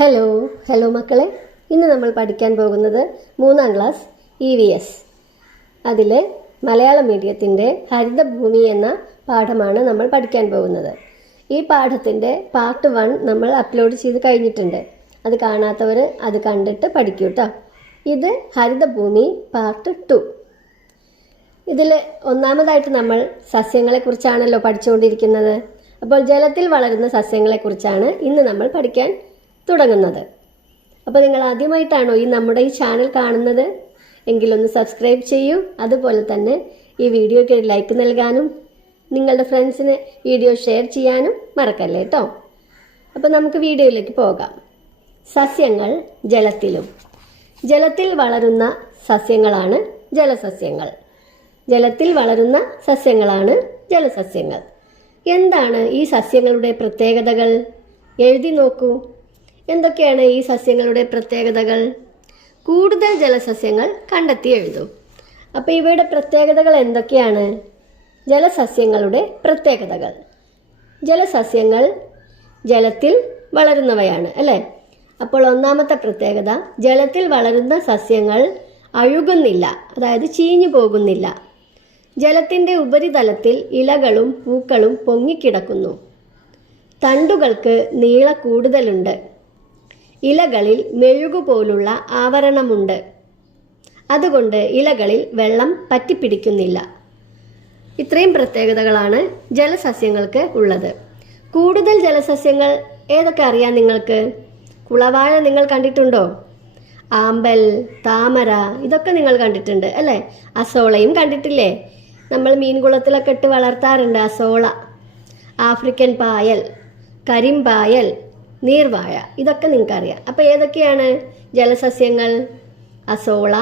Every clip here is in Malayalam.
ഹലോ മക്കളെ. ഇന്ന് നമ്മൾ പഠിക്കാൻ പോകുന്നത് 3ാം ക്ലാസ് EVS. അതിൽ മലയാളം മീഡിയത്തിൻ്റെ ഹരിതഭൂമി എന്ന പാഠമാണ് നമ്മൾ പഠിക്കാൻ പോകുന്നത്. ഈ പാഠത്തിൻ്റെ പാർട്ട് 1 നമ്മൾ അപ്ലോഡ് ചെയ്ത് കഴിഞ്ഞിട്ടുണ്ട്. അത് കാണാത്തവർ അത് കണ്ടിട്ട് പഠിക്കൂ കേട്ടോ. ഇത് ഹരിതഭൂമി പാർട്ട് 2. ഇതിൽ ഒന്നാമതായിട്ട് നമ്മൾ സസ്യങ്ങളെക്കുറിച്ചാണല്ലോ പഠിച്ചുകൊണ്ടിരിക്കുന്നത്. അപ്പോൾ ജലത്തിൽ വളരുന്ന സസ്യങ്ങളെക്കുറിച്ചാണ് ഇന്ന് നമ്മൾ പഠിക്കാൻ തുടങ്ങുന്നത്. അപ്പോൾ നിങ്ങൾ ആദ്യമായിട്ടാണോ നമ്മുടെ ഈ ചാനൽ കാണുന്നത് എങ്കിലൊന്ന് സബ്സ്ക്രൈബ് ചെയ്യൂ. അതുപോലെ തന്നെ ഈ വീഡിയോയ്ക്ക് ഒരു ലൈക്ക് നൽകാനും നിങ്ങളുടെ ഫ്രണ്ട്സിന് വീഡിയോ ഷെയർ ചെയ്യാനും മറക്കല്ലേ കേട്ടോ. അപ്പോൾ നമുക്ക് വീഡിയോയിലേക്ക് പോകാം. സസ്യങ്ങൾ ജലത്തിലും. ജലത്തിൽ വളരുന്ന സസ്യങ്ങളാണ് ജലസസ്യങ്ങൾ. ജലത്തിൽ വളരുന്ന സസ്യങ്ങളാണ് ജലസസ്യങ്ങൾ. എന്താണ് ഈ സസ്യങ്ങളുടെ പ്രത്യേകതകൾ? എഴുതി നോക്കൂ. എന്തൊക്കെയാണ് ഈ സസ്യങ്ങളുടെ പ്രത്യേകതകൾ? കൂടുതൽ ജലസസ്യങ്ങൾ കണ്ടെത്തി എഴുതൂ. അപ്പോൾ ഇവയുടെ പ്രത്യേകതകൾ എന്തൊക്കെയാണ്? ജലസസ്യങ്ങളുടെ പ്രത്യേകതകൾ. ജലസസ്യങ്ങൾ ജലത്തിൽ വളരുന്നവയാണ് അല്ലേ? അപ്പോൾ ഒന്നാമത്തെ പ്രത്യേകത, ജലത്തിൽ വളരുന്ന സസ്യങ്ങൾ അഴുകുന്നില്ല, അതായത് ചീഞ്ഞു പോകുന്നില്ല. ജലത്തിൻ്റെ ഉപരിതലത്തിൽ ഇലകളും പൂക്കളും പൊങ്ങിക്കിടക്കുന്നു. തണ്ടുകൾക്ക് നീള കൂടുതലുണ്ട്. ഇലകളിൽ മെഴുകുപോലുള്ള ആവരണമുണ്ട്. അതുകൊണ്ട് ഇലകളിൽ വെള്ളം പറ്റിപ്പിടിക്കുന്നില്ല. ഇത്രയും പ്രത്യേകതകളാണ് ജലസസ്യങ്ങൾക്ക് ഉള്ളത്. കൂടുതൽ ജലസസ്യങ്ങൾ ഏതൊക്കെ അറിയാം നിങ്ങൾക്ക്? കുളവാഴ നിങ്ങൾ കണ്ടിട്ടുണ്ടോ? ആമ്പൽ, താമര, ഇതൊക്കെ നിങ്ങൾ കണ്ടിട്ടുണ്ട് അല്ലേ? അസോളയും കണ്ടിട്ടില്ലേ? നമ്മൾ മീൻകുളത്തിലൊക്കെ ഇട്ട് വളർത്താറുണ്ട് അസോള. ആഫ്രിക്കൻ പായൽ, കരിമ്പായൽ, നീർവാഴ, ഇതൊക്കെ നിങ്ങൾക്കറിയാം. അപ്പോൾ ഏതൊക്കെയാണ് ജലസസ്യങ്ങൾ? അസോള,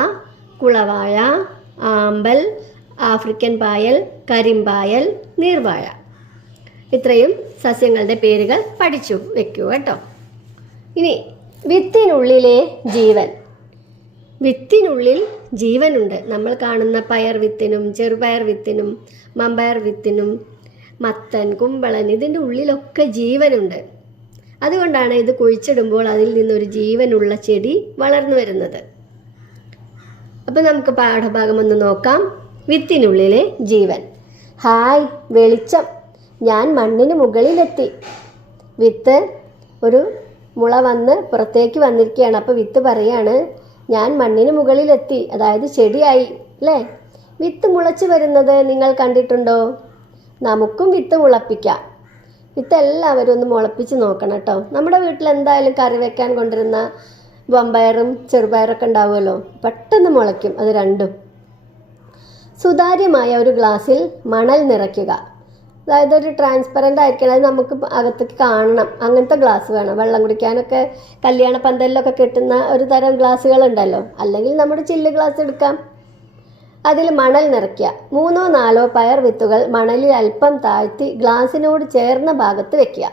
കുളവാഴ, ആമ്പൽ, ആഫ്രിക്കൻ പായൽ, കരിമ്പായൽ, നീർവാഴ. ഇത്രയും സസ്യങ്ങളുടെ പേരുകൾ പഠിച്ചു വെക്കൂ കേട്ടോ. ഇനി വിത്തിനുള്ളിലെ ജീവൻ. വിത്തിനുള്ളിൽ ജീവനുണ്ട്. നമ്മൾ കാണുന്ന പയർ വിത്തിനും ചെറുപയർ വിത്തിനും മമ്പയർ വിത്തിനും മത്തൻ, കുമ്പളൻ, ഇതിൻ്റെ ഉള്ളിലൊക്കെ ജീവനുണ്ട്. അതുകൊണ്ടാണ് ഇത് കുഴിച്ചിടുമ്പോൾ അതിൽ നിന്നൊരു ജീവനുള്ള ചെടി വളർന്നു വരുന്നത്. അപ്പം നമുക്ക് പാഠഭാഗം ഒന്ന് നോക്കാം. വിത്തിനുള്ളിലെ ജീവൻ. ഹായ് വെളിച്ചം, ഞാൻ മണ്ണിന് മുകളിലെത്തി. വിത്ത് ഒരു മുള വന്ന് പുറത്തേക്ക് വന്നിരിക്കുകയാണ്. അപ്പോൾ വിത്ത് പറയാണ്, ഞാൻ മണ്ണിന് മുകളിലെത്തി, അതായത് ചെടിയായി അല്ലേ? വിത്ത് മുളച്ച് വരുന്നത് നിങ്ങൾ കണ്ടിട്ടുണ്ടോ? നമുക്കും വിത്ത് മുളപ്പിക്കാം. വിത്ത് എല്ലാവരും ഒന്ന് മുളപ്പിച്ച് നോക്കണം കേട്ടോ. നമ്മുടെ വീട്ടിൽ എന്തായാലും കറി വെക്കാൻ കൊണ്ടുവരുന്ന വമ്പയറും ചെറുപയറൊക്കെ ഉണ്ടാവുമല്ലോ, പെട്ടെന്ന് മുളയ്ക്കും അത് രണ്ടും. സുതാര്യമായ ഒരു ഗ്ലാസ്സിൽ മണൽ നിറയ്ക്കുക. അതായത് ഒരു ട്രാൻസ്പെറൻ്റ് ആയിരിക്കണം, അത് നമുക്ക് അകത്തേക്ക് കാണണം. അങ്ങനത്തെ ഗ്ലാസ് വേണം. വെള്ളം കുടിക്കാനൊക്കെ കല്യാണ പന്തലിലൊക്കെ കിട്ടുന്ന ഒരു തരം ഗ്ലാസ്സുകളുണ്ടല്ലോ, അല്ലെങ്കിൽ നമ്മുടെ ചില്ല് ഗ്ലാസ് എടുക്കാം. അതിൽ മണൽ നിറയ്ക്കുക. 3-4 പയർ വിത്തുകൾ മണലിൽ അല്പം താഴ്ത്തി ഗ്ലാസിനോട് ചേർന്ന ഭാഗത്ത് വെക്കുക.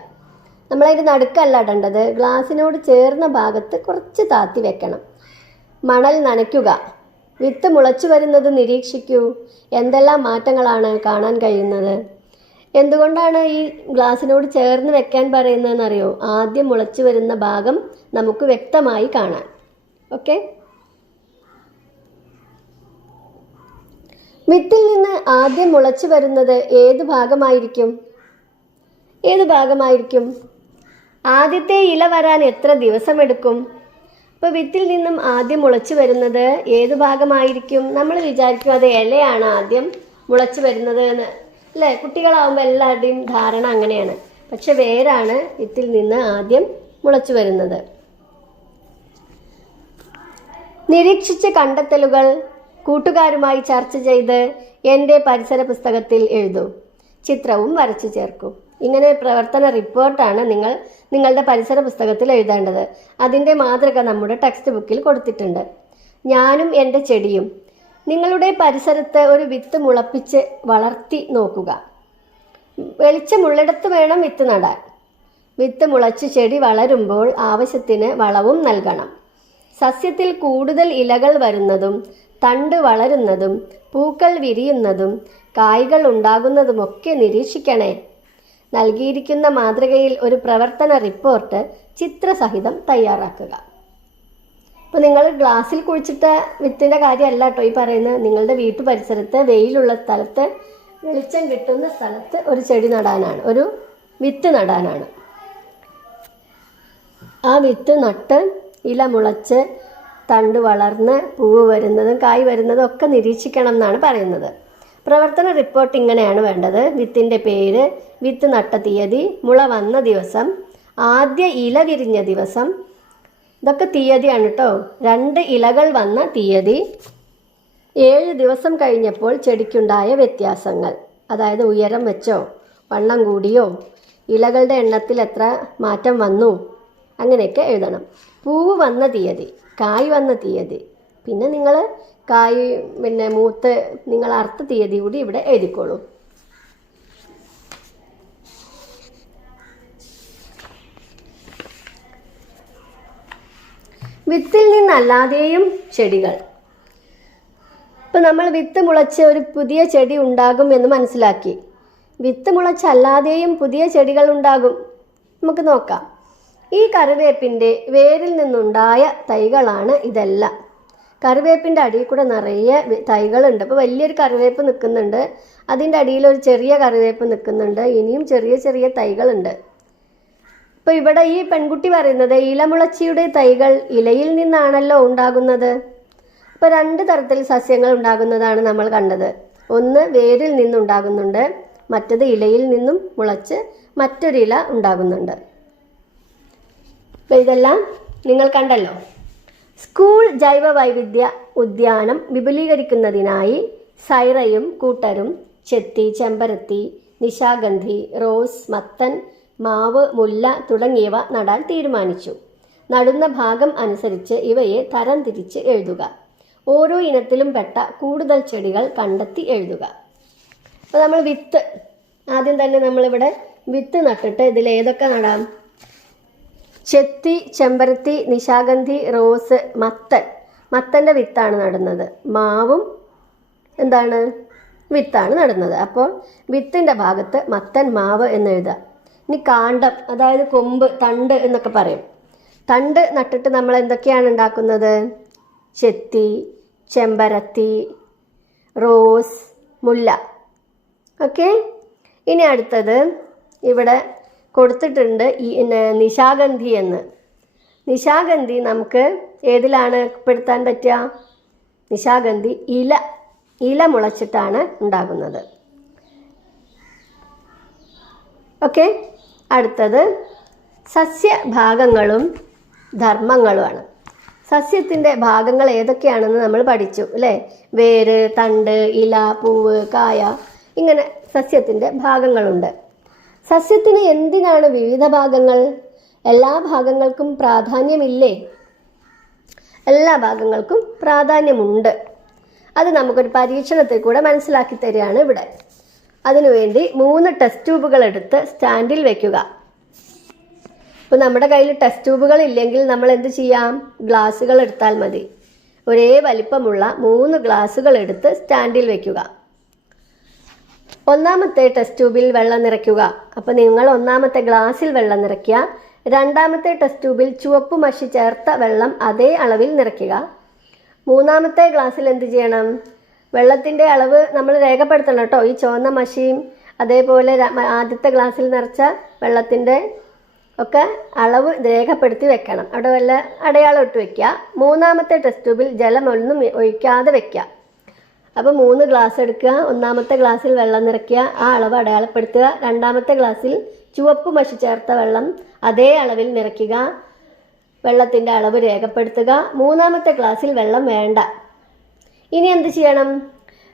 നമ്മളതിൻ്റെ നടുക്കല്ല ഇടേണ്ടത്, ഗ്ലാസിനോട് ചേർന്ന ഭാഗത്ത് കുറച്ച് താത്തി വെക്കണം. മണൽ നനയ്ക്കുക. വിത്ത് മുളച്ചു വരുന്നത് നിരീക്ഷിക്കൂ. എന്തെല്ലാം മാറ്റങ്ങളാണ് കാണാൻ കഴിയുന്നത്? എന്തുകൊണ്ടാണ് ഈ ഗ്ലാസിനോട് ചേർന്ന് വെക്കാൻ പറയുന്നതെന്നറിയോ? ആദ്യം മുളച്ചു വരുന്ന ഭാഗം നമുക്ക് വ്യക്തമായി കാണാൻ. ഓക്കെ. വിത്തിൽ നിന്ന് ആദ്യം മുളച്ചു വരുന്നത് ഏത് ഭാഗമായിരിക്കും? ആദ്യത്തെ ഇല വരാൻ എത്ര ദിവസമെടുക്കും? ഇപ്പോൾ വിത്തിൽ നിന്നും ആദ്യം മുളച്ചു വരുന്നത് ഏത് ഭാഗമായിരിക്കും? നമ്മൾ വിചാരിക്കും അത് ഇലയാണ് ആദ്യം മുളച്ചു വരുന്നത് എന്ന് അല്ലേ? കുട്ടികളാവുമ്പോൾ എല്ലാവരുടെയും ധാരണ അങ്ങനെയാണ്. പക്ഷെ വേരാണ് വിത്തിൽ നിന്ന് ആദ്യം മുളച്ചു വരുന്നത്. നിരീക്ഷിച്ച കണ്ടെത്തലുകൾ കൂട്ടുകാരുമായി ചർച്ച ചെയ്ത് എൻ്റെ പരിസര പുസ്തകത്തിൽ എഴുതൂ. ചിത്രവും വരച്ചു ചേർക്കൂ. ഇങ്ങനെ പ്രവർത്തന റിപ്പോർട്ടാണ് നിങ്ങൾ നിങ്ങളുടെ പരിസര പുസ്തകത്തിൽ എഴുതേണ്ടത്. അതിൻ്റെ മാതൃക നമ്മുടെ ടെക്സ്റ്റ് ബുക്കിൽ കൊടുത്തിട്ടുണ്ട്. ഞാനും എൻ്റെ ചെടിയും. നിങ്ങളുടെ പരിസരത്ത് ഒരു വിത്ത് മുളപ്പിച്ച് വളർത്തി നോക്കുക. വെളിച്ചമുള്ളിടത്ത് വേണം വിത്ത് നടാൻ. വിത്ത് മുളച്ച് ചെടി വളരുമ്പോൾ ആവശ്യത്തിന് വളവും നൽകണം. സസ്യത്തിൽ കൂടുതൽ ഇലകൾ വരുന്നതും തണ്ട് വളരുന്നതും പൂക്കൾ വിരിയുന്നതും കായ്കൾ ഉണ്ടാകുന്നതുമൊക്കെ നിരീക്ഷിക്കണേ. നൽകിയിരിക്കുന്ന മാതൃകയിൽ ഒരു പ്രവർത്തന റിപ്പോർട്ട് ചിത്രസഹിതം തയ്യാറാക്കുക. അപ്പോൾ നിങ്ങൾ ഗ്ലാസ്സിൽ കുഴിച്ചിട്ട വിത്തിൻ്റെ കാര്യമല്ല കേട്ടോ ഈ പറയുന്നത്. നിങ്ങളുടെ വീട്ടു പരിസരത്ത് വെയിലുള്ള സ്ഥലത്ത് വെളിച്ചം കിട്ടുന്ന സ്ഥലത്ത് ഒരു ചെടി നടാനാണ്, ഒരു വിത്ത് നടാനാണ്. ആ വിത്ത് നട്ട് ഇല മുളച്ച് തണ്ട് വളർന്ന് പൂവ് വരുന്നതും കായ് വരുന്നതും ഒക്കെ നിരീക്ഷിക്കണം എന്നാണ് പറയുന്നത്. പ്രവർത്തന റിപ്പോർട്ട് ഇങ്ങനെയാണ് വേണ്ടത്. വിത്തിൻ്റെ പേര്, വിത്ത് നട്ട തീയതി, മുള വന്ന ദിവസം, ആദ്യ ഇല വിരിഞ്ഞ ദിവസം, ഇതൊക്കെ തീയതിയാണ് കേട്ടോ. 2 ഇലകൾ വന്ന തീയതി, 7 ദിവസം കഴിഞ്ഞപ്പോൾ ചെടിക്കുണ്ടായ വ്യത്യാസങ്ങൾ, അതായത് ഉയരം വെച്ചോ വണ്ണം കൂടിയോ ഇലകളുടെ എണ്ണത്തിൽ എത്ര മാറ്റം വന്നു, അങ്ങനെയൊക്കെ എഴുതണം. പൂവ് വന്ന തീയതി, കായ് വന്ന തീയതി, പിന്നെ നിങ്ങൾ കായ് മൂത്ത് നിങ്ങൾ അറുത്ത തീയതി കൂടി ഇവിടെ എഴുതിക്കോളൂ. വിത്തിൽ നിന്നല്ലാതെയും ചെടികൾ. ഇപ്പം നമ്മൾ വിത്ത് മുളച്ച് ഒരു പുതിയ ചെടി ഉണ്ടാകും എന്ന് മനസ്സിലാക്കി. വിത്ത് മുളച്ചല്ലാതെയും പുതിയ ചെടികൾ ഉണ്ടാകും. നമുക്ക് നോക്കാം. ഈ കറിവേപ്പിൻ്റെ വേരിൽ നിന്നുണ്ടായ തൈകളാണ് ഇതെല്ലാം. കറിവേപ്പിൻ്റെ അടിയിൽ കൂടെ നിറയെ തൈകളുണ്ട്. ഇപ്പോൾ വലിയൊരു കറിവേപ്പ് നിൽക്കുന്നുണ്ട്, അതിൻ്റെ അടിയിൽ ഒരു ചെറിയ കറിവേപ്പ് നിൽക്കുന്നുണ്ട്, ഇനിയും ചെറിയ ചെറിയ തൈകളുണ്ട്. ഇപ്പോൾ ഇവിടെ ഈ പെൺകുട്ടി പറയുന്നത് ഇലമുളച്ചിയുടെ തൈകൾ ഇലയിൽ നിന്നാണല്ലോ ഉണ്ടാകുന്നത്. ഇപ്പോൾ 2 തരത്തിൽ സസ്യങ്ങൾ ഉണ്ടാകുന്നതാണ് നമ്മൾ കണ്ടത്. ഒന്ന് വേരിൽ നിന്നുണ്ടാകുന്നുണ്ട്, മറ്റത് ഇലയിൽ നിന്നും മുളച്ച് മറ്റൊരു ഇല ഉണ്ടാകുന്നുണ്ട്. അപ്പോൾ ഇതെല്ലാം നിങ്ങൾ കണ്ടല്ലോ. സ്കൂൾ ജൈവ വൈവിധ്യ ഉദ്യാനം വിപുലീകരിക്കുന്നതിനായി സൈറയും കൂട്ടരും ചെത്തി, ചെമ്പരത്തി, നിശാഗന്ധി, റോസ്, മത്തൻ, മാവ്, മുല്ല തുടങ്ങിയവ നടാൻ തീരുമാനിച്ചു. നടുന്ന ഭാഗം അനുസരിച്ച് ഇവയെ തരം തിരിച്ച് എഴുതുക. ഓരോ ഇനത്തിലും പെട്ട കൂടുതൽ ചെടികൾ കണ്ടെത്തി എഴുതുക. അപ്പോൾ നമ്മൾ വിത്ത് ആദ്യം തന്നെ നമ്മളിവിടെ വിത്ത് നട്ടിട്ട് ഇതിൽ ഏതൊക്കെ നടാം? ചെത്തി, ചെമ്പരത്തി, നിശാഗന്ധി, റോസ്, മത്തൻ്റെ വിത്താണ് നടുന്നത്. മാവും എന്താണ് വിത്താണ് നടുന്നത്. അപ്പോൾ വിത്തിൻ്റെ ഭാഗത്ത് മത്തൻ, മാവ് എന്ന് എഴുതുക. ഇനി കാണ്ഡം, അതായത് കൊമ്പ്, തണ്ട് എന്നൊക്കെ പറയും. തണ്ട് നട്ടിട്ട് നമ്മൾ എന്തൊക്കെയാണ് ഉണ്ടാക്കുന്നത്? ചെത്തി, ചെമ്പരത്തി, റോസ്, മുല്ല. ഓക്കെ. ഇനി അടുത്തത് ഇവിടെ കൊടുത്തിട്ടുണ്ട് ഈ നിശാഗന്ധി എന്ന്. നിശാഗന്ധി നമുക്ക് ഏതിലാണ് പെടുത്താൻ പറ്റുക? നിശാഗന്ധി ഇല മുളച്ചിട്ടാണ് ഉണ്ടാകുന്നത്. ഓക്കെ. അടുത്തത് സസ്യഭാഗങ്ങളും ധർമ്മങ്ങളുമാണ്. സസ്യത്തിൻ്റെ ഭാഗങ്ങൾ ഏതൊക്കെയാണെന്ന് നമ്മൾ പഠിച്ചു അല്ലേ? വേര്, തണ്ട്, ഇല, പൂവ്, കായ, ഇങ്ങനെ സസ്യത്തിൻ്റെ ഭാഗങ്ങളുണ്ട്. സസ്യത്തിന് എന്തിനാണ് വിവിധ ഭാഗങ്ങൾ? എല്ലാ ഭാഗങ്ങൾക്കും പ്രാധാന്യമില്ലേ? എല്ലാ ഭാഗങ്ങൾക്കും പ്രാധാന്യമുണ്ട്. അത് നമുക്കൊരു പരീക്ഷണത്തിൽ കൂടെ മനസ്സിലാക്കി തരികയാണ് ഇവിടെ. അതിനുവേണ്ടി 3 ടെസ്റ്റ് ട്യൂബുകൾ എടുത്ത് സ്റ്റാൻഡിൽ വെക്കുക. ഇപ്പോൾ നമ്മുടെ കയ്യിൽ ടെസ്റ്റ് ട്യൂബുകൾ ഇല്ലെങ്കിൽ നമ്മൾ എന്ത് ചെയ്യാം? ഗ്ലാസുകൾ എടുത്താൽ മതി. ഒരേ വലിപ്പമുള്ള 3 ഗ്ലാസുകൾ എടുത്ത് സ്റ്റാൻഡിൽ വെക്കുക. ഒന്നാമത്തെ ടെസ്റ്റ് ട്യൂബിൽ വെള്ളം നിറയ്ക്കുക. അപ്പോൾ നിങ്ങൾ ഒന്നാമത്തെ ഗ്ലാസ്സിൽ വെള്ളം നിറയ്ക്കുക. രണ്ടാമത്തെ ടെസ്റ്റ് ട്യൂബിൽ ചുവപ്പ് മഷി ചേർത്ത വെള്ളം അതേ അളവിൽ നിറയ്ക്കുക. മൂന്നാമത്തെ ഗ്ലാസ്സിൽ എന്ത് ചെയ്യണം? വെള്ളത്തിൻ്റെ അളവ് നമ്മൾ രേഖപ്പെടുത്തണം കേട്ടോ. ഈ ചുവന്ന മഷിയും അതേപോലെ ആദ്യത്തെ ഗ്ലാസ്സിൽ നിറച്ച വെള്ളത്തിൻ്റെ ഒക്കെ അളവ് രേഖപ്പെടുത്തി വെക്കണം. അവിടെ വല്ല അടയാളം ഇട്ട് വെക്കുക. മൂന്നാമത്തെ ടെസ്റ്റ് ട്യൂബിൽ ജലമൊന്നും ഒഴിക്കാതെ വെക്കുക. അപ്പോൾ 3 ഗ്ലാസ് എടുക്കുക. ഒന്നാമത്തെ ഗ്ലാസ്സിൽ വെള്ളം നിറയ്ക്കുക, ആ അളവ് അടയാളപ്പെടുത്തുക. രണ്ടാമത്തെ ഗ്ലാസ്സിൽ ചുവപ്പ് മഷി ചേർത്ത വെള്ളം അതേ അളവിൽ നിറയ്ക്കുക, വെള്ളത്തിൻ്റെ അളവ് രേഖപ്പെടുത്തുക. മൂന്നാമത്തെ ഗ്ലാസ്സിൽ വെള്ളം വേണ്ട. ഇനി എന്ത് ചെയ്യണം?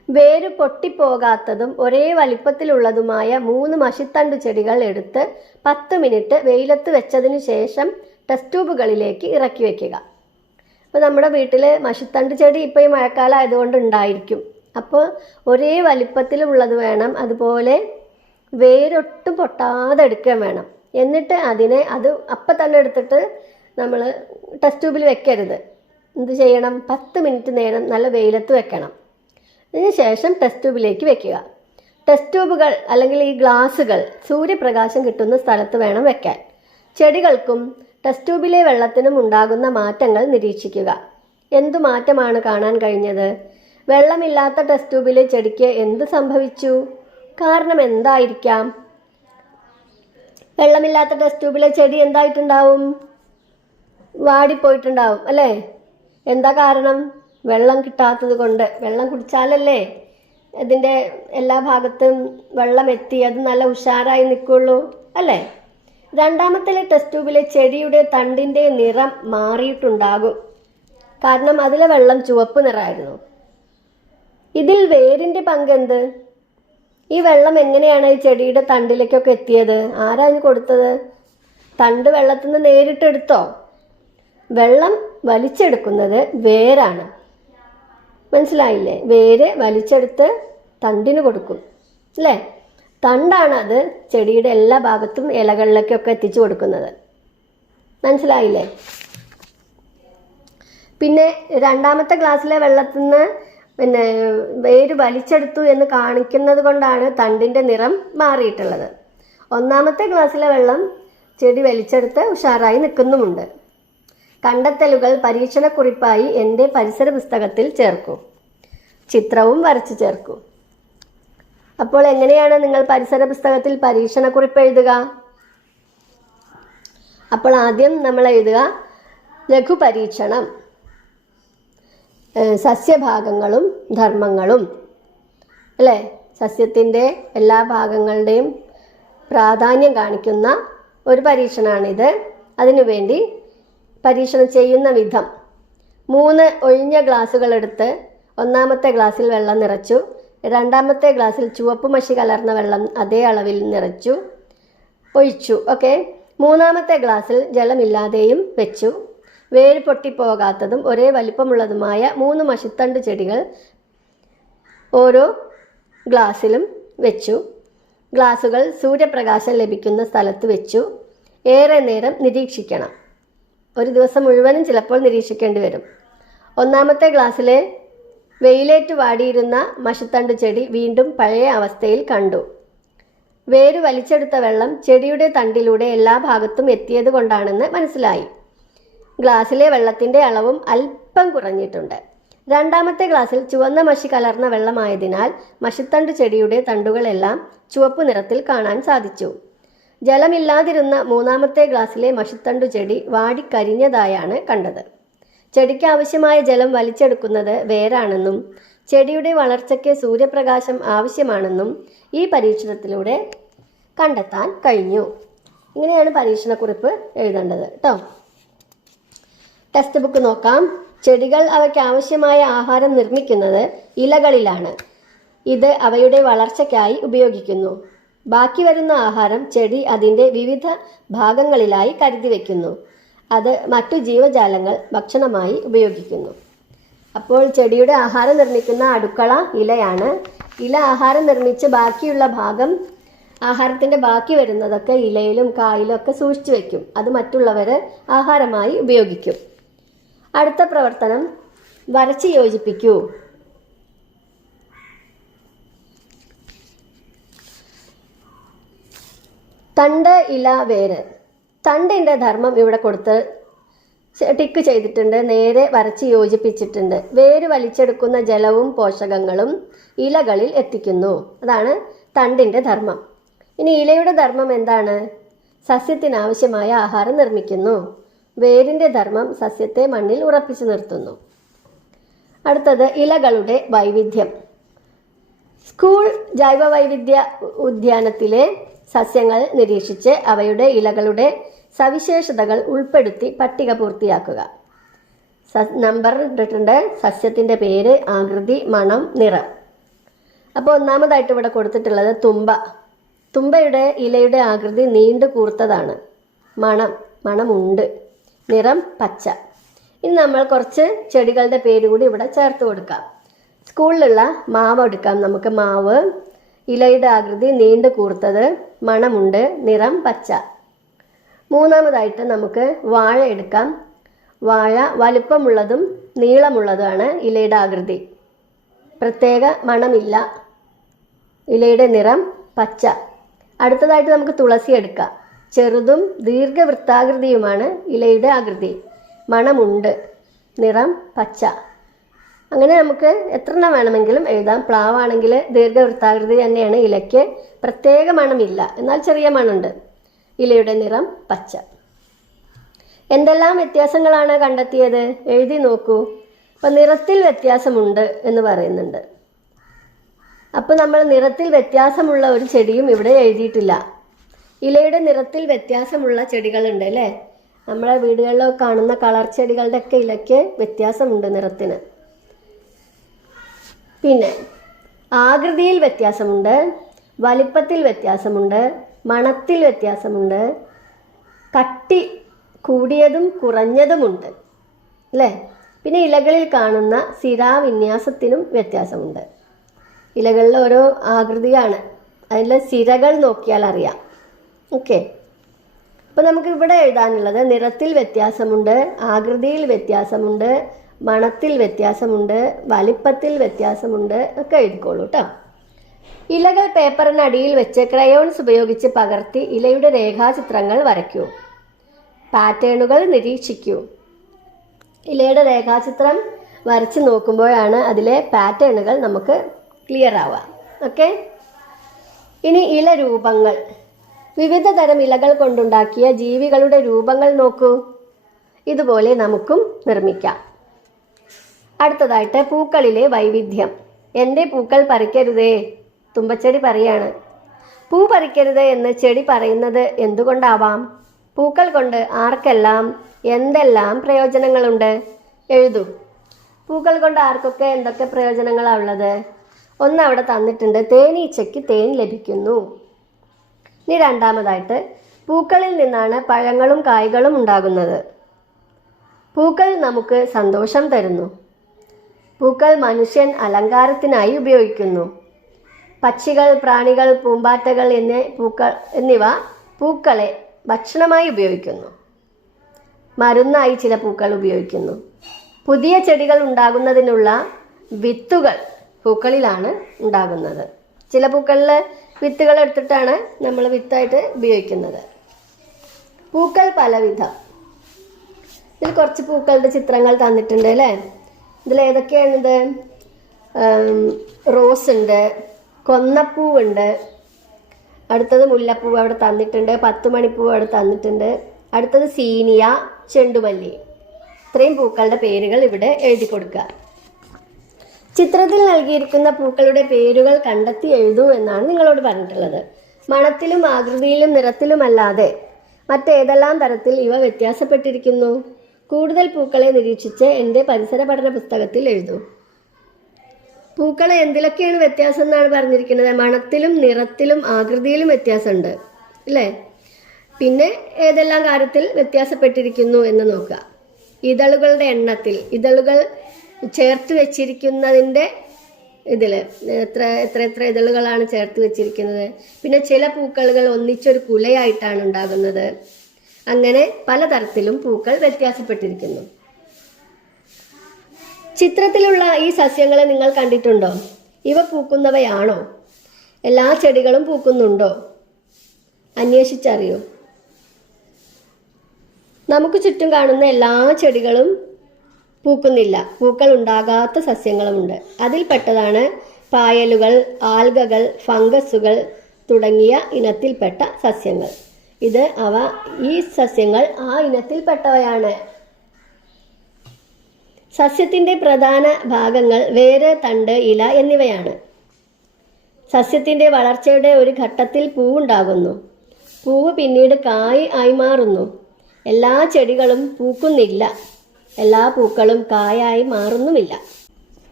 വേര് പൊട്ടിപ്പോകാത്തതും ഒരേ വലിപ്പത്തിലുള്ളതുമായ 3 മഷിത്തണ്ട് ചെടികൾ എടുത്ത് 10 മിനിറ്റ് വെയിലത്ത് വെച്ചതിന് ശേഷം ടെസ്റ്റ് ട്യൂബുകളിലേക്ക് ഇറക്കി വയ്ക്കുക. അപ്പോൾ നമ്മുടെ വീട്ടിൽ മഷിത്തണ്ട് ചെടി ഇപ്പോൾ ഈ മഴക്കാലം ആയതുകൊണ്ട് ഉണ്ടായിരിക്കും. അപ്പോൾ ഒരേ വലിപ്പത്തിലുള്ളത് വേണം. അതുപോലെ വേരൊട്ടും പൊട്ടാതെ എടുക്കുകയും വേണം. എന്നിട്ട് അത് അപ്പം തന്നെ എടുത്തിട്ട് നമ്മൾ ടെസ്റ്റ് ട്യൂബിൽ വെക്കരുത്. എന്ത് ചെയ്യണം? 10 മിനിറ്റ് നേരം നല്ല വെയിലത്ത് വെക്കണം. അതിന് ശേഷം ടെസ്റ്റ് ട്യൂബിലേക്ക് വെക്കുക. ടെസ്റ്റ് ട്യൂബുകൾ അല്ലെങ്കിൽ ഈ ഗ്ലാസുകൾ സൂര്യപ്രകാശം കിട്ടുന്ന സ്ഥലത്ത് വേണം വെക്കാൻ. ചെടികൾക്കും ടെസ്റ്റ് ട്യൂബിലെ വെള്ളത്തിനും ഉണ്ടാകുന്ന മാറ്റങ്ങൾ നിരീക്ഷിക്കുക. എന്തു മാറ്റമാണ് കാണാൻ കഴിഞ്ഞത്? വെള്ളമില്ലാത്ത ടെസ്റ്റ് ട്യൂബിലെ ചെടിക്ക് എന്ത് സംഭവിച്ചു? കാരണം എന്തായിരിക്കാം? വെള്ളമില്ലാത്ത ടെസ്റ്റ് ട്യൂബിലെ ചെടി എന്തായിട്ടുണ്ടാവും? വാടിപ്പോയിട്ടുണ്ടാവും അല്ലേ? എന്താ കാരണം? വെള്ളം കിട്ടാത്തത് കൊണ്ട്. വെള്ളം കുടിച്ചാലല്ലേ ഇതിൻ്റെ എല്ലാ ഭാഗത്തും വെള്ളം എത്തി അത് നല്ല ഉഷാറായി നിൽക്കുള്ളൂ അല്ലേ? രണ്ടാമത്തെ ടെസ്റ്റ് ട്യൂബിലെ ചെടിയുടെ തണ്ടിൻ്റെ നിറം മാറിയിട്ടുണ്ടാകും. കാരണം അതിലെ വെള്ളം ചുവപ്പ് നിറമായിരുന്നു. ഇതിൽ വേരിൻ്റെ പങ്കെന്ത്? ഈ വെള്ളം എങ്ങനെയാണ് ഈ ചെടിയുടെ തണ്ടിലേക്കൊക്കെ എത്തിയത്? ആരാണ് കൊടുത്തത്? തണ്ട് വെള്ളത്തിൽ നിന്ന് നേരിട്ട് എടുത്തോ? വെള്ളം വലിച്ചെടുക്കുന്നത് വേരാണ്. മനസ്സിലായില്ലേ? വേര് വലിച്ചെടുത്ത് തണ്ടിന് കൊടുക്കും അല്ലേ? തണ്ടാണ് അത് ചെടിയുടെ എല്ലാ ഭാഗത്തും ഇലകളിലേക്കൊക്കെ എത്തിച്ചു കൊടുക്കുന്നത്. മനസ്സിലായില്ലേ? പിന്നെ രണ്ടാമത്തെ ഗ്ലാസ്സിലെ വെള്ളത്തിൽ നിന്ന് വേര് വലിച്ചെടുത്തു എന്ന് കാണിക്കുന്നത് കൊണ്ടാണ് തണ്ടിൻ്റെ നിറം മാറിയിട്ടുള്ളത്. ഒന്നാമത്തെ ഗ്ലാസ്സിലെ വെള്ളം ചെടി വലിച്ചെടുത്ത് ഉഷാറായി നിൽക്കുന്നുമുണ്ട്. കണ്ടെത്തലുകൾ പരീക്ഷണക്കുറിപ്പായി എൻ്റെ പരിസര പുസ്തകത്തിൽ ചേർക്കൂ. ചിത്രവും വരച്ചു ചേർക്കൂ. അപ്പോൾ എങ്ങനെയാണ് നിങ്ങൾ പരിസര പുസ്തകത്തിൽ പരീക്ഷണക്കുറിപ്പ് എഴുതുക? അപ്പോൾ ആദ്യം നമ്മൾ എഴുതുക ലഘു പരീക്ഷണം, സസ്യഭാഗങ്ങളും ധർമ്മങ്ങളും അല്ലേ? സസ്യത്തിൻ്റെ എല്ലാ ഭാഗങ്ങളുടെയും പ്രാധാന്യം കാണിക്കുന്ന ഒരു പരീക്ഷണമാണിത്. അതിനുവേണ്ടി പരീക്ഷണം ചെയ്യുന്ന വിധം 3 ഒഴിഞ്ഞ ഗ്ലാസുകൾ എടുത്ത് ഒന്നാമത്തെ ഗ്ലാസ്സിൽ വെള്ളം നിറച്ചു. രണ്ടാമത്തെ ഗ്ലാസ്സിൽ ചുവപ്പ് മഷി കലർന്ന വെള്ളം അതേ അളവിൽ ഒഴിച്ചു. ഓക്കെ. മൂന്നാമത്തെ ഗ്ലാസ്സിൽ ജലമില്ലാതെയും വെച്ചു. വേര് പൊട്ടിപ്പോകാത്തതും ഒരേ വലിപ്പമുള്ളതുമായ 3 മഷിത്തണ്ട് ചെടികൾ ഓരോ ഗ്ലാസ്സിലും വെച്ചു. ഗ്ലാസുകൾ സൂര്യപ്രകാശം ലഭിക്കുന്ന സ്ഥലത്ത് വെച്ചു. ഏറെ നേരം നിരീക്ഷിക്കണം. ഒരു ദിവസം മുഴുവനും ചിലപ്പോൾ നിരീക്ഷിക്കേണ്ടി വരും. ഒന്നാമത്തെ ഗ്ലാസ്സിലെ വെയിലേറ്റ് വാടിയിരുന്ന മഷിത്തണ്ട് ചെടി വീണ്ടും പഴയ അവസ്ഥയിൽ കണ്ടു. വേര് വലിച്ചെടുത്ത വെള്ളം ചെടിയുടെ തണ്ടിലൂടെ എല്ലാ ഭാഗത്തും എത്തിയത് കൊണ്ടാണെന്ന് മനസ്സിലായി. ഗ്ലാസ്സിലെ വെള്ളത്തിൻ്റെ അളവും അല്പം കുറഞ്ഞിട്ടുണ്ട്. രണ്ടാമത്തെ ഗ്ലാസ്സിൽ ചുവന്ന മഷി കലർന്ന വെള്ളമായതിനാൽ മഷിത്തണ്ട് ചെടിയുടെ തണ്ടുകളെല്ലാം ചുവപ്പ് നിറത്തിൽ കാണാൻ സാധിച്ചു. ജലമില്ലാതിരുന്ന മൂന്നാമത്തെ ഗ്ലാസ്സിലെ മഷിത്തണ്ടു ചെടി വാടിക്കരിഞ്ഞതായാണ് കണ്ടത്. ചെടിക്ക് ആവശ്യമായ ജലം വലിച്ചെടുക്കുന്നത് വേരാണെന്നും ചെടിയുടെ വളർച്ചയ്ക്ക് സൂര്യപ്രകാശം ആവശ്യമാണെന്നും ഈ പരീക്ഷണത്തിലൂടെ കണ്ടെത്താൻ കഴിഞ്ഞു. ഇങ്ങനെയാണ് പരീക്ഷണക്കുറിപ്പ് എഴുതേണ്ടത് കേട്ടോ. ടെക്സ്റ്റ് ബുക്ക് നോക്കാം. ചെടികൾ അവയ്ക്ക് ആവശ്യമായ ആഹാരം നിർമ്മിക്കുന്നത് ഇലകളിലാണ്. ഇത് അവയുടെ വളർച്ചയ്ക്കായി ഉപയോഗിക്കുന്നു. ബാക്കി വരുന്ന ആഹാരം ചെടി അതിൻ്റെ വിവിധ ഭാഗങ്ങളിലായി കരുതി വയ്ക്കുന്നു. അത് മറ്റു ജീവജാലങ്ങൾ ഭക്ഷണമായി ഉപയോഗിക്കുന്നു. അപ്പോൾ ചെടിയുടെ ആഹാരം നിർമ്മിക്കുന്ന അടുക്കള ഇലയാണ്. ഇല ആഹാരം നിർമ്മിച്ച് ബാക്കിയുള്ള ഭാഗം, ആഹാരത്തിൻ്റെ ബാക്കി വരുന്നതൊക്കെ ഇലയിലും കായിലും ഒക്കെ സൂക്ഷിച്ചു വയ്ക്കും. അത് മറ്റുള്ളവർ ആഹാരമായി ഉപയോഗിക്കും. അടുത്ത പ്രവർത്തനം വരച്ച് യോജിപ്പിക്കൂ. തണ്ട്, ഇല, വേര്. തണ്ടിൻ്റെ ധർമ്മം ഇവിടെ കൊടുത്ത് ടിക്ക് ചെയ്തിട്ടുണ്ട്. നേരെ വരച്ച് യോജിപ്പിച്ചിട്ടുണ്ട്. വേര് വലിച്ചെടുക്കുന്ന ജലവും പോഷകങ്ങളും ഇലകളിൽ എത്തിക്കുന്നു. അതാണ് തണ്ടിൻ്റെ ധർമ്മം. ഇനി ഇലയുടെ ധർമ്മം എന്താണ്? സസ്യത്തിനാവശ്യമായ ആഹാരം നിർമ്മിക്കുന്നു. വേരിൻ്റെ ധർമ്മം സസ്യത്തെ മണ്ണിൽ ഉറപ്പിച്ചു നിർത്തുന്നു. അടുത്തത് ഇലകളുടെ വൈവിധ്യം. സ്കൂൾ ജൈവവൈവിധ്യ ഉദ്യാനത്തിലെ സസ്യങ്ങൾ നിരീക്ഷിച്ച് അവയുടെ ഇലകളുടെ സവിശേഷതകൾ ഉൾപ്പെടുത്തി പട്ടിക പൂർത്തിയാക്കുക. നമ്പർ ഇട്ടിട്ടുണ്ട്. സസ്യത്തിൻ്റെ പേര്, ആകൃതി, മണം, നിറം. അപ്പോൾ ഒന്നാമതായിട്ട് ഇവിടെ കൊടുത്തിട്ടുള്ളത് തുമ്പ. തുമ്പയുടെ ഇലയുടെ ആകൃതി നീണ്ടു കൂർത്തതാണ്. മണമുണ്ട്. നിറം പച്ച. ഇനി നമ്മൾ കുറച്ച് ചെടികളുടെ പേര് കൂടി ഇവിടെ ചേർത്ത് കൊടുക്കാം. സ്കൂളിലുള്ള മാവ് എടുക്കാം നമുക്ക്. മാവ്, ഇലയുടെ ആകൃതി നീണ്ടു കൂർത്തത്, മണമുണ്ട്, നിറം പച്ച. മൂന്നാമതായിട്ട് നമുക്ക് വാഴ എടുക്കാം. വാഴ വലുപ്പമുള്ളതും നീളമുള്ളതുമാണ്. ഇലയുടെ ആകൃതി പ്രത്യേക മണമില്ല. ഇലയുടെ നിറം പച്ച. അടുത്തതായിട്ട് നമുക്ക് തുളസി എടുക്കാം. ചെറുതും ദീർഘവൃത്താകൃതിയുമാണ് ഇലയുടെ ആകൃതി. മണമുണ്ട്. നിറം പച്ച. അങ്ങനെ നമുക്ക് എത്രണ്ണം വേണമെങ്കിലും എഴുതാം. പ്ലാവാണെങ്കിൽ ദീർഘവൃത്താകൃതി തന്നെയാണ്. ഇലയ്ക്ക് പ്രത്യേക മണമില്ല, എന്നാൽ ചെറിയ മണമുണ്ട്. ഇലയുടെ നിറം പച്ച. എന്തെല്ലാം വ്യത്യാസങ്ങളാണ് കണ്ടെത്തിയത്? എഴുതി നോക്കൂ. അപ്പം നിറത്തിൽ വ്യത്യാസമുണ്ട് എന്ന് പറയുന്നുണ്ട്. അപ്പം നമ്മൾ നിറത്തിൽ വ്യത്യാസമുള്ള ഒരു ചെടിയും ഇവിടെ എഴുതിയിട്ടില്ല. ഇലയുടെ നിറത്തിൽ വ്യത്യാസമുള്ള ചെടികളുണ്ട് അല്ലേ? നമ്മളെ വീടുകളിലൊക്കെ കാണുന്ന കളർ ചെടികളുടെ ഒക്കെ ഇലയ്ക്ക് വ്യത്യാസമുണ്ട് നിറത്തിന്. പിന്നെ ആകൃതിയിൽ വ്യത്യാസമുണ്ട്, വലിപ്പത്തിൽ വ്യത്യാസമുണ്ട്, മണത്തിൽ വ്യത്യാസമുണ്ട്, കട്ടി കൂടിയതും കുറഞ്ഞതുമുണ്ട് അല്ലേ? പിന്നെ ഇലകളിൽ കാണുന്ന സിരാവിന്യാസത്തിനും വ്യത്യാസമുണ്ട്. ഇലകളിൽ ഓരോ ആകൃതിയാണ്, അതിലെ സിരകൾ നോക്കിയാൽ അറിയാം. ഓക്കെ, അപ്പോൾ നമുക്ക് ഇവിടെ എഴുതാനുള്ളത് നിറത്തിൽ വ്യത്യാസമുണ്ട്, ആകൃതിയിൽ വ്യത്യാസമുണ്ട്, മണത്തിൽ വ്യത്യാസമുണ്ട്, വലിപ്പത്തിൽ വ്യത്യാസമുണ്ട് ഒക്കെ എഴുതിക്കോളൂ കേട്ടോ. ഇലകൾ പേപ്പറിനടിയിൽ വെച്ച് ക്രയോൺസ് ഉപയോഗിച്ച് പകർത്തി ഇലയുടെ രേഖാചിത്രങ്ങൾ വരയ്ക്കൂ. പാറ്റേണുകൾ നിരീക്ഷിക്കൂ. ഇലയുടെ രേഖാചിത്രം വരച്ച് നോക്കുമ്പോഴാണ് അതിലെ പാറ്റേണുകൾ നമുക്ക് ക്ലിയർ ആവുക. ഓക്കെ, ഇനി ഇല രൂപങ്ങൾ. വിവിധ തരം ഇലകൾ കൊണ്ടുണ്ടാക്കിയ ജീവികളുടെ രൂപങ്ങൾ നോക്കൂ. ഇതുപോലെ നമുക്കും നിർമ്മിക്കാം. അടുത്തതായിട്ട് പൂക്കളിലെ വൈവിധ്യം. എൻ്റെ പൂക്കൾ പറിക്കരുതേ, തുമ്പച്ചെടി പറയാണ്. പൂ പറിക്കരുത് എന്ന് ചെടി പറയുന്നത് എന്തുകൊണ്ടാവാം? പൂക്കൾ കൊണ്ട് ആർക്കെല്ലാം എന്തെല്ലാം പ്രയോജനങ്ങളുണ്ട്? എഴുതൂ. പൂക്കൾ കൊണ്ട് ആർക്കൊക്കെ എന്തൊക്കെ പ്രയോജനങ്ങളാണ് ഉള്ളത്? ഒന്ന് അവിടെ തന്നിട്ടുണ്ട്, തേനീച്ചയ്ക്ക് തേൻ ലഭിക്കുന്നു. ഇനി രണ്ടാമതായിട്ട്, പൂക്കളിൽ നിന്നാണ് പഴങ്ങളും കായ്കളും ഉണ്ടാകുന്നത്. പൂക്കൾ നമുക്ക് സന്തോഷം തരുന്നു. പൂക്കൾ മനുഷ്യൻ അലങ്കാരത്തിനായി ഉപയോഗിക്കുന്നു. പക്ഷികൾ, പ്രാണികൾ, പൂമ്പാറ്റകൾ എന്നിവ പൂക്കളെ ഭക്ഷണമായി ഉപയോഗിക്കുന്നു. മരുന്നായി ചില പൂക്കൾ ഉപയോഗിക്കുന്നു. പുതിയ ചെടികൾ ഉണ്ടാകുന്നതിനുള്ള വിത്തുകൾ പൂക്കളിലാണ് ഉണ്ടാകുന്നത്. ചില പൂക്കളിൽ വിത്തുകൾ എടുത്തിട്ടാണ് നമ്മൾ വിത്തായിട്ട് ഉപയോഗിക്കുന്നത്. പൂക്കൾ പലവിധം. ഇതിൽ കുറച്ച് പൂക്കളുടെ ചിത്രങ്ങൾ തന്നിട്ടുണ്ട് അല്ലേ? ഇതിൽ ഏതൊക്കെയാണിത്? റോസ് ഉണ്ട്, കൊന്നപ്പൂവുണ്ട്, അടുത്തത് മുല്ലപ്പൂവ് അവിടെ തന്നിട്ടുണ്ട്, 10 മണിപ്പൂവ് അവിടെ തന്നിട്ടുണ്ട്, അടുത്തത് സീനിയ, ചെണ്ടുമല്ലി. ഇത്രയും പൂക്കളുടെ പേരുകൾ ഇവിടെ എഴുതി കൊടുക്കുക. ചിത്രത്തിൽ നൽകിയിരിക്കുന്ന പൂക്കളുടെ പേരുകൾ കണ്ടെത്തി എഴുതൂ എന്നാണ് നിങ്ങളോട് പറഞ്ഞിട്ടുള്ളത്. മണത്തിലും ആകൃതിയിലും നിറത്തിലുമല്ലാതെ മറ്റേതെല്ലാം തരത്തിൽ ഇവ വ്യത്യാസപ്പെട്ടിരിക്കുന്നു? കൂടുതൽ പൂക്കളെ നിരീക്ഷിച്ച് എൻ്റെ പരിസര പഠന പുസ്തകത്തിൽ എഴുതൂ. പൂക്കളെ എന്തിലൊക്കെയാണ് വ്യത്യാസം എന്നാണ് പറഞ്ഞിരിക്കുന്നത്? മണത്തിലും നിറത്തിലും ആകൃതിയിലും വ്യത്യാസമുണ്ട് അല്ലേ? പിന്നെ ഏതെല്ലാം കാര്യത്തിൽ വ്യത്യാസപ്പെട്ടിരിക്കുന്നു എന്ന് നോക്കുക. ഇതളുകളുടെ എണ്ണത്തിൽ, ഇതളുകൾ ചേർത്ത് വെച്ചിരിക്കുന്നതിൻ്റെ ഇതിൽ എത്ര ഇതളുകളാണ് ചേർത്ത് വെച്ചിരിക്കുന്നത്. പിന്നെ ചില പൂക്കളുകൾ ഒന്നിച്ചൊരു കുലയായിട്ടാണ് ഉണ്ടാകുന്നത്. അങ്ങനെ പലതരത്തിലും പൂക്കൾ വ്യത്യാസപ്പെട്ടിരിക്കുന്നു. ചിത്രത്തിലുള്ള ഈ സസ്യങ്ങളെ നിങ്ങൾ കണ്ടിട്ടുണ്ടോ? ഇവ പൂക്കുന്നവയാണോ? എല്ലാ ചെടികളും പൂക്കുന്നുണ്ടോ? അന്വേഷിച്ചറിയൂ. നമുക്ക് ചുറ്റും കാണുന്ന എല്ലാ ചെടികളും പൂക്കുന്നില്ല. പൂക്കൾ ഉണ്ടാകാത്ത സസ്യങ്ങളുമുണ്ട്. അതിൽപ്പെട്ടതാണ് പായലുകൾ, ആൽഗകൾ, ഫംഗസുകൾ തുടങ്ങിയ ഇനത്തിൽപ്പെട്ട സസ്യങ്ങൾ. ഈ സസ്യങ്ങൾ ആ ഇനത്തിൽപ്പെട്ടവയാണ്. സസ്യത്തിൻ്റെ പ്രധാന ഭാഗങ്ങൾ വേര്, തണ്ട്, ഇല എന്നിവയാണ്. സസ്യത്തിൻ്റെ വളർച്ചയുടെ ഒരു ഘട്ടത്തിൽ പൂവുണ്ടാകുന്നു. പൂവ് പിന്നീട് കായ് ആയി മാറുന്നു. എല്ലാ ചെടികളും പൂക്കുന്നില്ല. എല്ലാ പൂക്കളും കായായി മാറുന്നുമില്ല.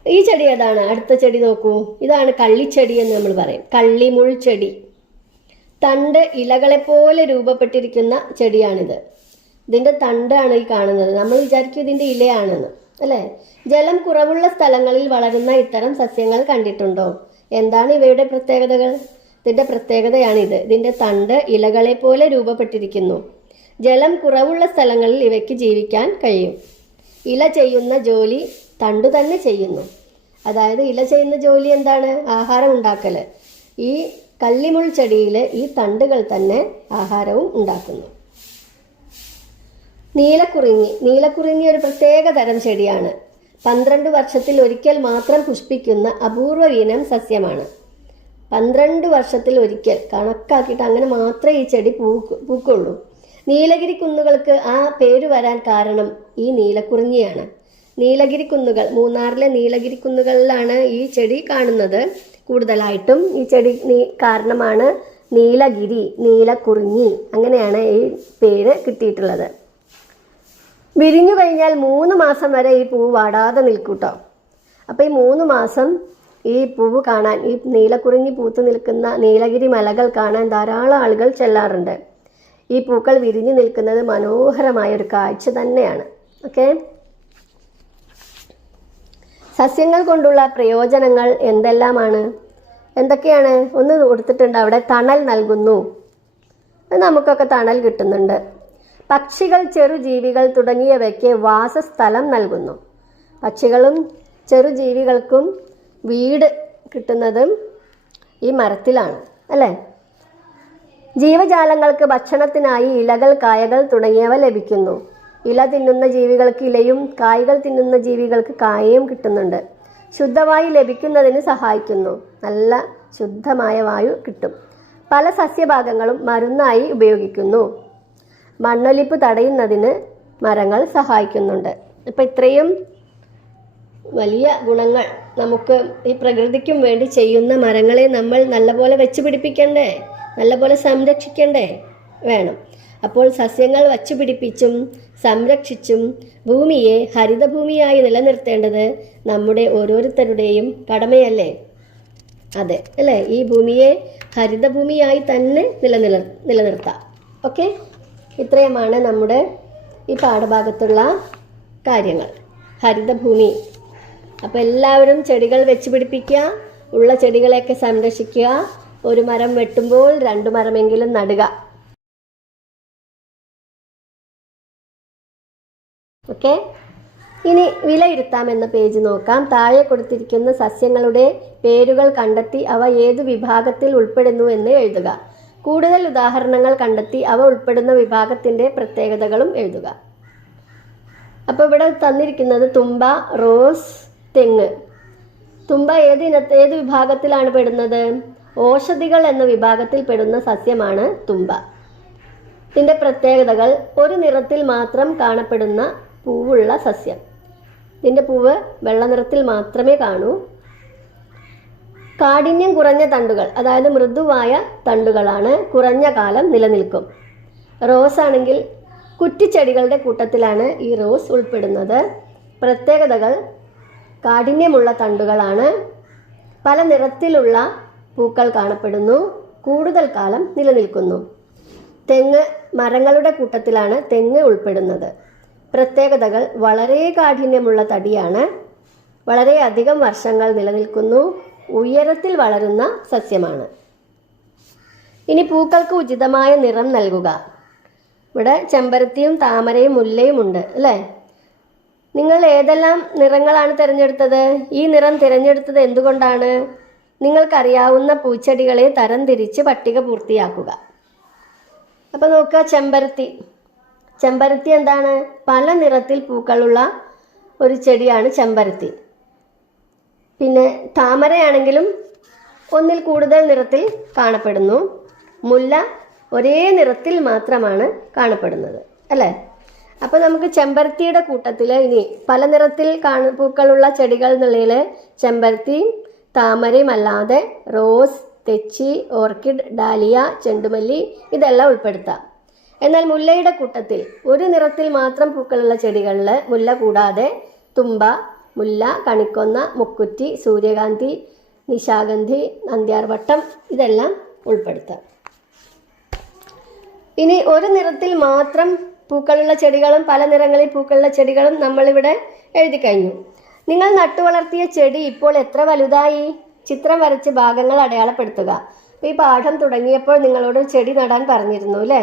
ഈ ചെടി ഏതാണ്? അടുത്ത ചെടി നോക്കൂ. ഇതാണ് കള്ളിച്ചെടി എന്ന് നമ്മൾ പറയും. കള്ളിമുൾ ചെടി. തണ്ട് ഇലകളെപ്പോലെ രൂപപ്പെട്ടിരിക്കുന്ന ചെടിയാണിത്. ഇതിൻ്റെ തണ്ടാണ് ഈ കാണുന്നത്. നമ്മൾ വിചാരിക്കും ഇതിൻ്റെ ഇലയാണെന്ന് അല്ലേ? ജലം കുറവുള്ള സ്ഥലങ്ങളിൽ വളരുന്ന ഇത്തരം സസ്യങ്ങൾ കണ്ടിട്ടുണ്ടോ? എന്താണ് ഇവയുടെ പ്രത്യേകതകൾ? ഇതിൻ്റെ പ്രത്യേകതയാണിത്. ഇതിൻ്റെ തണ്ട് ഇലകളെ പോലെ രൂപപ്പെട്ടിരിക്കുന്നു. ജലം കുറവുള്ള സ്ഥലങ്ങളിൽ ഇവയ്ക്ക് ജീവിക്കാൻ കഴിയും. ഇല ചെയ്യുന്ന ജോലി തണ്ടു തന്നെ ചെയ്യുന്നു. അതായത് ഇല ചെയ്യുന്ന ജോലി എന്താണ്? ആഹാരം ഉണ്ടാക്കൽ. ഈ കള്ളിമുൾ ചെടിയിൽ ഈ തണ്ടുകൾ തന്നെ ആഹാരവും ഉണ്ടാക്കുന്നു. നീലക്കുറിഞ്ഞി ഒരു പ്രത്യേക തരം ചെടിയാണ്. 12 വർഷത്തിൽ ഒരിക്കൽ മാത്രം പുഷ്പിക്കുന്ന അപൂർവ ഇനം സസ്യമാണ്. 12 വർഷത്തിൽ ഒരിക്കൽ കണക്കാക്കിയിട്ട് അങ്ങനെ മാത്രമേ ഈ ചെടി പൂക്കുള്ളൂ. നീലഗിരി കുന്നുകൾക്ക് ആ പേര് വരാൻ കാരണം ഈ നീലക്കുറിഞ്ഞിയാണ്. നീലഗിരി കുന്നുകൾ, മൂന്നാറിലെ നീലഗിരി കുന്നുകളിലാണ് ഈ ചെടി കാണുന്നത് കൂടുതലായിട്ടും. ഈ ചെടി കാരണമാണ് നീലക്കുറിഞ്ഞി അങ്ങനെയാണ് ഈ പേര് കിട്ടിയിട്ടുള്ളത്. വിരിഞ്ഞു കഴിഞ്ഞാൽ 3 മാസം വരെ ഈ പൂവ് വാടാതെ നിൽക്കൂട്ടോ. അപ്പോൾ ഈ 3 മാസം ഈ പൂവ് കാണാൻ, ഈ നീലക്കുറിഞ്ഞി പൂത്ത് നിൽക്കുന്ന നീലഗിരി മലകൾ കാണാൻ ധാരാളം ആളുകൾ ചെല്ലാറുണ്ട്. ഈ പൂക്കൾ വിരിഞ്ഞു നിൽക്കുന്നത് മനോഹരമായ ഒരു കാഴ്ച തന്നെയാണ്. ഓക്കെ, സസ്യങ്ങൾ കൊണ്ടുള്ള പ്രയോജനങ്ങൾ എന്തൊക്കെയാണ്? ഒന്ന് കൊടുത്തിട്ടുണ്ട് അവിടെ, തണൽ നൽകുന്നു. നമുക്കൊക്കെ തണൽ കിട്ടുന്നുണ്ട്. പക്ഷികൾ, ചെറുജീവികൾ തുടങ്ങിയവയ്ക്ക് വാസസ്ഥലം നൽകുന്നു. പക്ഷികളും ചെറുജീവികൾക്കും വീട് കിട്ടുന്നതും ഈ മരത്തിലാണ്, അല്ലേ? ജീവജാലങ്ങൾക്ക് ഭക്ഷണത്തിനായി ഇലകൾ, കായകൾ തുടങ്ങിയവ ലഭിക്കുന്നു. ഇല തിന്നുന്ന ജീവികൾക്ക് ഇലയും കായ്കൾ തിന്നുന്ന ജീവികൾക്ക് കായയും കിട്ടുന്നുണ്ട്. ശുദ്ധവായു ലഭിക്കുന്നതിന് സഹായിക്കുന്നു. നല്ല ശുദ്ധമായ വായു കിട്ടും. പല സസ്യഭാഗങ്ങളും മരുന്നായി ഉപയോഗിക്കുന്നു. മണ്ണൊലിപ്പ് തടയുന്നതിന് മരങ്ങൾ സഹായിക്കുന്നുണ്ട്. അപ്പം ഇത്രയും വലിയ ഗുണങ്ങൾ നമുക്ക് ഈ പ്രകൃതിക്കും വേണ്ടി ചെയ്യുന്ന മരങ്ങളെ നമ്മൾ നല്ലപോലെ വെച്ച് പിടിപ്പിക്കണ്ടേ, നല്ലപോലെ സംരക്ഷിക്കണ്ടേ വേണം. അപ്പോൾ സസ്യങ്ങൾ വച്ചുപിടിപ്പിച്ചും സംരക്ഷിച്ചും ഭൂമിയെ ഹരിതഭൂമിയായി നിലനിർത്തേണ്ടത് നമ്മുടെ ഓരോരുത്തരുടെയും കടമയല്ലേ? അതെ അല്ലേ? ഈ ഭൂമിയെ ഹരിതഭൂമിയായി തന്നെ നിലനിർത്താം. ഓക്കെ, ഇത്രയുമാണ് നമ്മുടെ ഈ പാഠഭാഗത്തുള്ള കാര്യങ്ങൾ. ഹരിതഭൂമി. അപ്പോൾ എല്ലാവരും ചെടികൾ വെച്ച് പിടിപ്പിക്കുക, ഉള്ള ചെടികളെയൊക്കെ സംരക്ഷിക്കുക. ഒരു മരം വെട്ടുമ്പോൾ 2 മരമെങ്കിലും നടുക. ഓക്കെ, ഇനി വിലയിരുത്താമെന്ന പേജ് നോക്കാം. താഴെ കൊടുത്തിരിക്കുന്ന സസ്യങ്ങളുടെ പേരുകൾ കണ്ടെത്തി അവ ഏതു വിഭാഗത്തിൽ ഉൾപ്പെടുന്നു എന്ന് എഴുതുക. കൂടുതൽ ഉദാഹരണങ്ങൾ കണ്ടെത്തി അവ ഉൾപ്പെടുന്ന വിഭാഗത്തിൻ്റെ പ്രത്യേകതകളും എഴുതുക. അപ്പോൾ ഇവിടെ തന്നിരിക്കുന്നത് തുമ്പ, റോസ്, തെങ്ങ്. തുമ്പ ഏത് വിഭാഗത്തിലാണ് പെടുന്നത്? ഓഷധികൾ എന്ന വിഭാഗത്തിൽ പെടുന്ന സസ്യമാണ് തുമ്പ. ഇതിൻ്റെ പ്രത്യേകതകൾ: ഒരു നിറത്തിൽ മാത്രം കാണപ്പെടുന്ന പൂവുള്ള സസ്യം. ഇതിൻ്റെ പൂവ് വെള്ള നിറത്തിൽ മാത്രമേ കാണൂ. കാഠിന്യം കുറഞ്ഞ തണ്ടുകൾ, അതായത് മൃദുവായ തണ്ടുകളാണ്, കുറഞ്ഞ കാലം നിലനിൽക്കും. റോസ് ആണെങ്കിൽ കുറ്റിച്ചെടികളുടെ കൂട്ടത്തിലാണ് ഈ റോസ് ഉൾപ്പെടുന്നത്. പ്രത്യേകതകൾ: കാഠിന്യമുള്ള തണ്ടുകളാണ്, പല നിറത്തിലുള്ള പൂക്കൾ കാണപ്പെടുന്നു, കൂടുതൽ കാലം നിലനിൽക്കുന്നു. തെങ്ങ് മരങ്ങളുടെ കൂട്ടത്തിലാണ് തെങ്ങ് ഉൾപ്പെടുന്നത്. പ്രത്യേകതകൾ: വളരെ കാഠിന്യമുള്ള തടിയാണ്, വളരെയധികം വർഷങ്ങൾ നിലനിൽക്കുന്നു, ഉയരത്തിൽ വളരുന്ന സസ്യമാണ്. ഇനി പൂക്കൾക്ക് ഉചിതമായ നിറം നൽകുക. ഇവിടെ ചെമ്പരത്തിയും താമരയും മുല്ലയും ഉണ്ട്, അല്ലേ? നിങ്ങൾ ഏതെല്ലാം നിറങ്ങളാണ് തിരഞ്ഞെടുത്തത്? ഈ നിറം തിരഞ്ഞെടുത്തത് എന്തുകൊണ്ടാണ്? നിങ്ങൾക്കറിയാവുന്ന പൂച്ചെടികളെ തരംതിരിച്ച് പട്ടിക പൂർത്തിയാക്കുക. അപ്പോൾ നോക്കുക, ചെമ്പരത്തി എന്താണ്? പല നിറത്തിൽ പൂക്കളുള്ള ഒരു ചെടിയാണ് ചെമ്പരത്തി. പിന്നെ താമരയാണെങ്കിലും ഒന്നിൽ കൂടുതൽ നിറത്തിൽ കാണപ്പെടുന്നു. മുല്ല ഒരേ നിറത്തിൽ മാത്രമാണ് കാണപ്പെടുന്നത്, അല്ലേ? അപ്പോൾ നമുക്ക് ചെമ്പരത്തിയുടെ കൂട്ടത്തിൽ ഇനി പല നിറത്തിൽ പൂക്കളുള്ള ചെടികൾ എന്നുള്ളതിൽ ചെമ്പരത്തിയും താമരയും അല്ലാതെ റോസ്, തെച്ചി, ഓർക്കിഡ്, ഡാലിയ, ചെണ്ടുമല്ലി ഇതെല്ലാം ഉൾപ്പെടുത്താം. എന്നാൽ മുല്ലയുടെ കൂട്ടത്തിൽ ഒരു നിറത്തിൽ മാത്രം പൂക്കളുള്ള ചെടികളിൽ മുല്ല കൂടാതെ തുമ്പ, മുല്ല, കണിക്കൊന്ന, മുക്കുറ്റി, സൂര്യകാന്തി, നിശാഗന്ധി, നന്ദ്യാർവട്ടം ഇതെല്ലാം ഉൾപ്പെടുത്താം. ഇനി ഒരു നിറത്തിൽ മാത്രം പൂക്കളുള്ള ചെടികളും പല നിറങ്ങളിൽ പൂക്കളുള്ള ചെടികളും നമ്മളിവിടെ എഴുതി കഴിഞ്ഞു. നിങ്ങൾ നട്ടുവളർത്തിയ ചെടി ഇപ്പോൾ എത്ര വലുതായി? ചിത്രം വരച്ച് ഭാഗങ്ങൾ അടയാളപ്പെടുത്തുക. അപ്പോൾ ഈ പാഠം തുടങ്ങിയപ്പോൾ നിങ്ങളോട് ചെടി നടാൻ പറഞ്ഞിരുന്നു, അല്ലേ?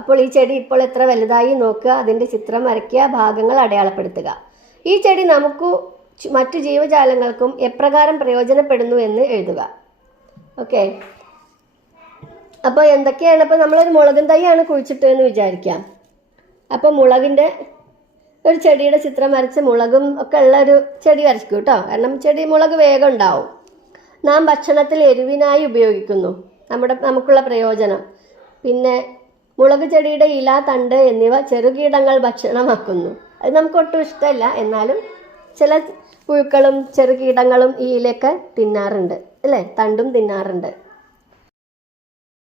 അപ്പോൾ ഈ ചെടി ഇപ്പോൾ എത്ര വലുതായി നോക്കുക, അതിൻ്റെ ചിത്രം വരയ്ക്കുക, ഭാഗങ്ങൾ അടയാളപ്പെടുത്തുക. ഈ ചെടി നമുക്ക് മറ്റു ജീവജാലങ്ങൾക്കും എപ്രകാരം പ്രയോജനപ്പെടുന്നു എന്ന് എഴുതുക. ഓക്കെ. അപ്പോൾ എന്തൊക്കെയാണ്, ഇപ്പോൾ നമ്മളൊരു മുളകും തൈയാണ് കുഴിച്ചിട്ടതെന്ന് വിചാരിക്കാം. അപ്പോൾ മുളകിൻ്റെ ഒരു ചെടിയുടെ ചിത്രം വരച്ച് മുളകും ഒക്കെ ഉള്ള ഒരു ചെടി വരയ്ക്കും കേട്ടോ. കാരണം മുളക് വേഗം ഉണ്ടാവും. നാം ഭക്ഷണത്തിൽ എരിവിനായി ഉപയോഗിക്കുന്നു. നമുക്കുള്ള പ്രയോജനം. പിന്നെ മുളക് ചെടിയുടെ ഇല, തണ്ട് എന്നിവ ചെറുകീടങ്ങൾ ഭക്ഷണമാക്കുന്നു. അത് നമുക്ക് ഒട്ടും ഇഷ്ടമല്ല, എന്നാലും ചില പുഴുക്കളും ചെറുകീടങ്ങളും ഈ ഇലയൊക്കെ തിന്നാറുണ്ട് അല്ലേ, തണ്ടും തിന്നാറുണ്ട്.